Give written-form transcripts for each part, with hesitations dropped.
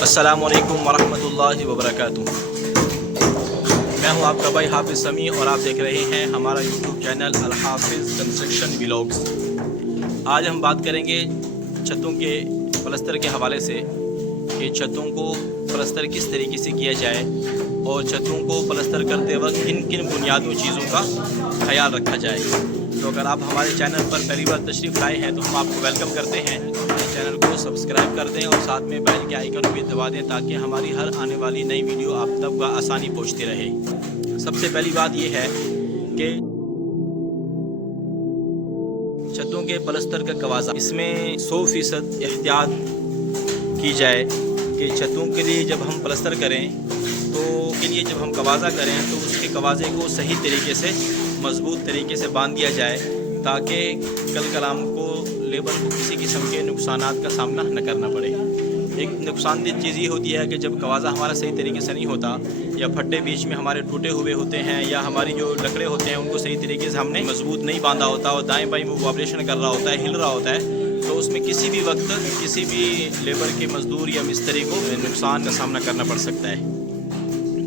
अस्सलामु अलैकुम वरहमतुल्लाहि वबरकातुहू। मैं हूं आपका भाई हाफिज़ समी और आप देख रहे हैं हमारा यूट्यूब चैनल अल हाफिज़ कंस्ट्रक्शन व्लॉग्स। आज हम बात करेंगे छतों के पलस्तर के हवाले से कि छतों को पलस्तर किस तरीके से किया जाए और छतों को पलस्तर करते वक्त किन किन बुनियादी चीज़ों का ख्याल रखा जाए। तो अगर आप हमारे चैनल पर पहली बार तशरीफ़ लाए हैं तो हम आपको वेलकम करते हैं। चैनल को सब्सक्राइब कर दें और साथ में बेल के आइकन भी दबा दें ताकि हमारी हर आने वाली नई वीडियो आप तक आसानी पहुंचती रहे। सबसे पहली बात यह है कि छतों के पलस्तर का कवाजा, इसमें 100% एहतियात की जाए कि छतों के लिए जब हम पलस्तर करें तो के लिए जब हम कवाजा करें तो उसके कवाजे को सही तरीके से मजबूत तरीके से बांध दिया जाए ताकि कल कलाम को लेबर को किसी किस्म के नुकसानात का सामना न करना पड़े। एक नुकसानदेह चीज़ ये होती है कि जब कवाजा हमारा सही तरीके से नहीं होता या फट्टे बीच में हमारे टूटे हुए होते हैं या हमारी जो लकड़े होते हैं उनको सही तरीके से हमने मजबूत नहीं बांधा होता और दाएं बाएं वो वाइब्रेशन कर रहा होता है, हिल रहा होता है, तो उसमें किसी भी वक्त किसी भी लेबर के मजदूर या मिस्त्री को नुकसान का सामना करना पड़ सकता है।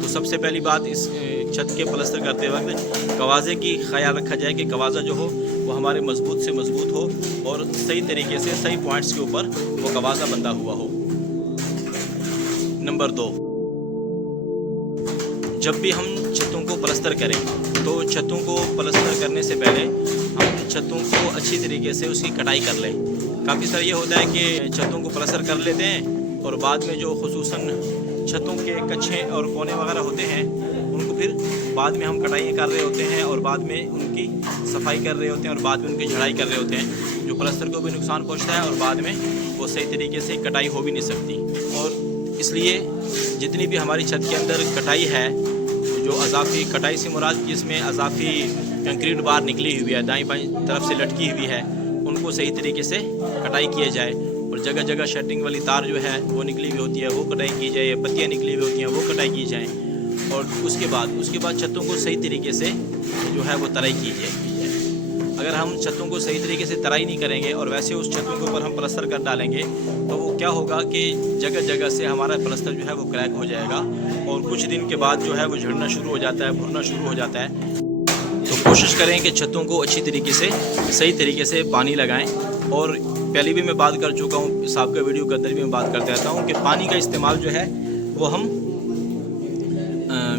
तो सबसे पहली बात, इस छत के पलस्तर करते वक्त कवाजे की ख्याल रखा जाए कि कवाजा जो हो वो हमारे मजबूत से मजबूत हो और सही तरीके से सही पॉइंट्स के ऊपर वो कवाजा बंधा हुआ हो। नंबर 2, जब भी हम छतों को पलस्तर करें तो छतों को पलस्तर करने से पहले हम छतों को अच्छी तरीके से उसकी कटाई कर लें। काफ़ी सारा ये होता है कि छतों को पलस्तर कर लेते हैं और बाद में जो खुसूसन छतों के कच्छे और कोने वगैरह होते हैं उनको फिर बाद में हम कटाई कर रहे होते हैं और बाद में उनकी सफाई कर रहे होते हैं और बाद में उनकी झड़ाई कर रहे होते हैं, जो पलस्तर को भी नुकसान पहुंचता है और बाद में वो सही तरीके से कटाई हो भी नहीं सकती। और इसलिए जितनी भी हमारी छत के अंदर कटाई है, जो अजाफी कटाई से मुराद जिसमें अजाफी कंक्रीट बार निकली हुई है, दाईं बाईं तरफ से लटकी हुई है, उनको सही तरीके से कटाई किया जाए और जगह जगह शर्टिंग वाली तार जो है वो निकली हुई होती है वो कटाई की जाए, पत्तियाँ निकली हुई होती हैं वो कटाई की जाएँ और उसके बाद छतों को सही तरीके से जो है वो तराई की जाए। अगर हम छतों को सही तरीके से तराई नहीं करेंगे और वैसे उस छतों के ऊपर हम पलस्तर कर डालेंगे तो वो क्या होगा कि जगह जगह से हमारा पलस्तर जो है वो क्रैक हो जाएगा और कुछ दिन के बाद जो है वो झड़ना शुरू हो जाता है, भुरना शुरू हो जाता है। तो कोशिश करें कि छतों को अच्छी तरीके से सही तरीके से पानी लगाएँ। और पहले भी मैं बात कर चुका हूँ, साहब का वीडियो के अंदर भी मैं बात करते रहता हूँ कि पानी का इस्तेमाल जो है वो हम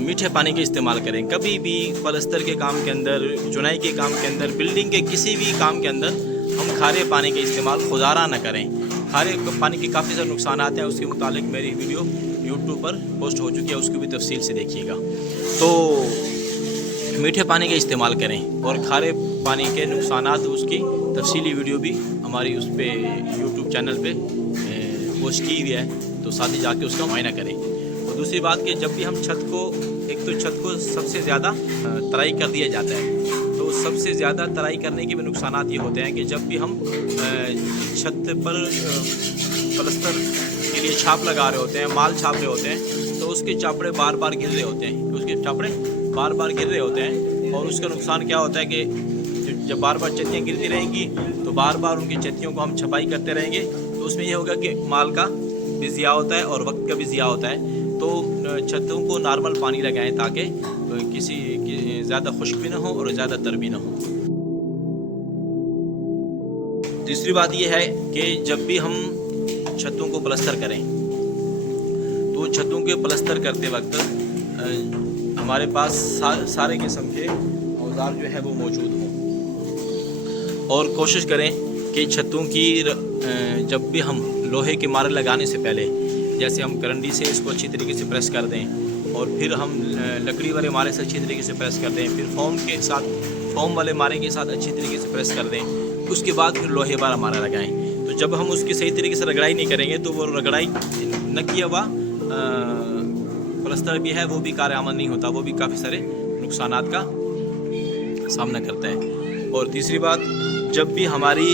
मीठे पानी का इस्तेमाल करें। कभी भी पलस्तर के काम के अंदर, चुनाई के काम के अंदर, बिल्डिंग के किसी भी काम के अंदर हम खारे पानी का इस्तेमाल खुदारा न करें। खारे पानी के काफ़ी सारे नुकसान आते हैं, उसके मुतालिक मेरी वीडियो यूट्यूब पर पोस्ट हो चुकी है, उसकी भी तफसील से देखिएगा। तो मीठे पानी का इस्तेमाल करें और खारे पानी के नुकसानात उसकी तफसीली वीडियो भी हमारी उस पर यूट्यूब चैनल पे पोस्ट की हुई है, तो साथ ही जाके उसका मुआयना करें। और दूसरी बात कि जब भी हम छत को, एक तो छत को सबसे ज़्यादा तराई कर दिया जाता है, तो सबसे ज़्यादा तराई करने के भी नुकसानात ये होते हैं कि जब भी हम छत पर पलस्तर के लिए छाप लगा रहे होते हैं, माल छाप रहे होते हैं, तो उसके चापड़े बार बार गिर रहे होते हैं, उसके चापड़े बार बार गिर रहे होते हैं और उसका नुकसान क्या होता है कि जब बार बार चत्तियाँ गिरती रहेंगी तो बार बार उनकी चत्तियों को हम छपाई करते रहेंगे, तो उसमें यह होगा कि माल का भी ज़िया होता है और वक्त का भी ज़िया होता है। तो छतों को नॉर्मल पानी लगाएं ताकि किसी ज़्यादा खुश्क भी ना हो और ज़्यादा तर भी ना हो। तीसरी बात यह है कि जब भी हम छतों को पलस्तर करें तो छतों के पलस्तर करते वक्त हमारे पास सारे किस्म के औजार जो है वो मौजूद हों और कोशिश करें कि छतों की जब भी हम लोहे के मारे लगाने से पहले, जैसे हम करंडी से इसको अच्छी तरीके से प्रेस कर दें और फिर हम लकड़ी वाले मारे से अच्छी तरीके से प्रेस कर दें, फिर फोम वाले मारे के साथ अच्छी तरीके से प्रेस कर दें, उसके बाद फिर लोहे वाला मारा लगाएं। तो जब हम उसकी सही तरीके से रगड़ाई नहीं करेंगे तो वो रगड़ाई न किया हुआ पलस्तर भी है वो भी कारआमद नहीं होता, वो भी काफ़ी सारे नुकसानात का सामना करता है। और तीसरी बात, जब भी हमारी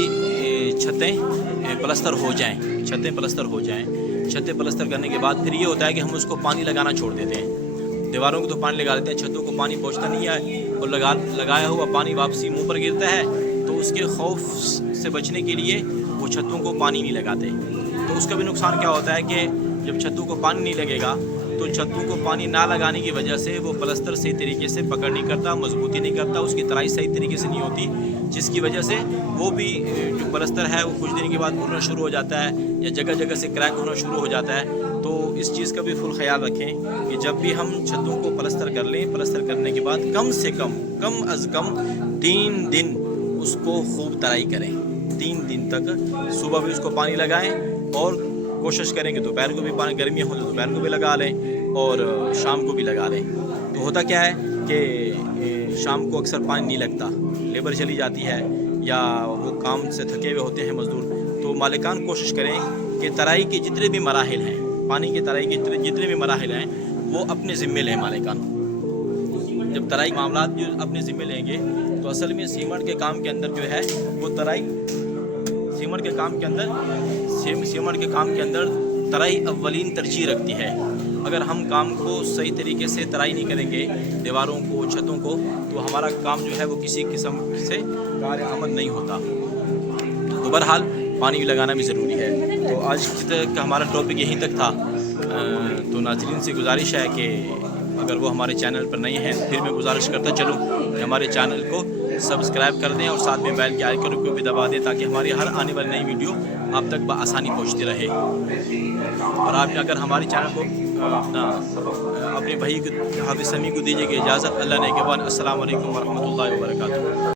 छतें पलस्तर हो जाएं, छतें पलस्तर करने के बाद फिर ये होता है कि हम उसको पानी लगाना छोड़ देते हैं। दीवारों को तो पानी लगा देते हैं, छतों को पानी पहुंचता नहीं है और लगाया हुआ पानी वापसी मुंह पर गिरता है, तो उसके खौफ से बचने के लिए वो छतों को पानी नहीं लगाते। तो उसका भी नुकसान क्या होता है कि جب چھتوں کو پانی نہیں لگے گا تو چھتوں کو پانی نہ لگانے کی وجہ سے وہ پلستر صحیح طریقے سے پکڑ نہیں کرتا، مضبوطی نہیں کرتا، اس کی ترائی صحیح طریقے سے نہیں ہوتی، جس کی وجہ سے وہ بھی جو پلستر ہے وہ کچھ دن کے بعد اڑنا شروع ہو جاتا ہے یا جگہ جگہ سے کریک ہونا شروع ہو جاتا ہے۔ تو اس چیز کا بھی فل خیال رکھیں کہ جب بھی ہم چھتوں کو پلستر کر لیں، پلستر کرنے کے بعد کم سے کم از کم 3 دن اس کو خوب ترائی کریں، 3 دن تک صبح بھی اس کو پانی لگائیں اور کوشش کریں کہ دوپہر کو بھی پانی، گرمیاں ہوں تو دوپہر کو بھی لگا لیں اور شام کو بھی لگا لیں۔ تو ہوتا کیا ہے کہ شام کو اکثر پانی نہیں لگتا، لیبر چلی جاتی ہے یا وہ کام سے تھکے ہوئے ہوتے ہیں مزدور، تو مالکان کوشش کریں کہ ترائی کے جتنے بھی مراحل ہیں، پانی کی ترائی کے جتنے بھی مراحل ہیں وہ اپنے ذمے لیں مالکان۔ جب ترائی معاملات جو اپنے ذمے لیں گے تو اصل میں سیمنٹ کے کام کے اندر جو ہے وہ ترائی، سیمنٹ کے کام کے اندر ترائی اولین ترجیح رکھتی ہے۔ اگر ہم کام کو صحیح طریقے سے ترائی نہیں کریں گے، دیواروں کو، چھتوں کو، تو ہمارا کام جو ہے وہ کسی قسم سے کار آمد نہیں ہوتا۔ تو بہرحال پانی لگانا بھی ضروری ہے۔ تو آج کا ہمارا ٹاپک یہیں تک تھا۔ تو ناظرین سے گزارش ہے کہ اگر وہ ہمارے چینل پر نہیں ہیں پھر میں گزارش کرتا چلوں کہ ہمارے چینل کو سبسکرائب کر دیں اور ساتھ میں بیل کے آئیکن کو بھی دبا دیں تاکہ ہماری ہر آنے والی نئی ویڈیو آپ تک بآسانی پہنچتی رہے۔ اور آپ اگر ہمارے چینل کو اپنے بھائی حافظ سمیع کو دیجیے کہ اجازت۔ اللہ نے کے بعد السلام علیکم ورحمۃ اللہ وبرکاتہ۔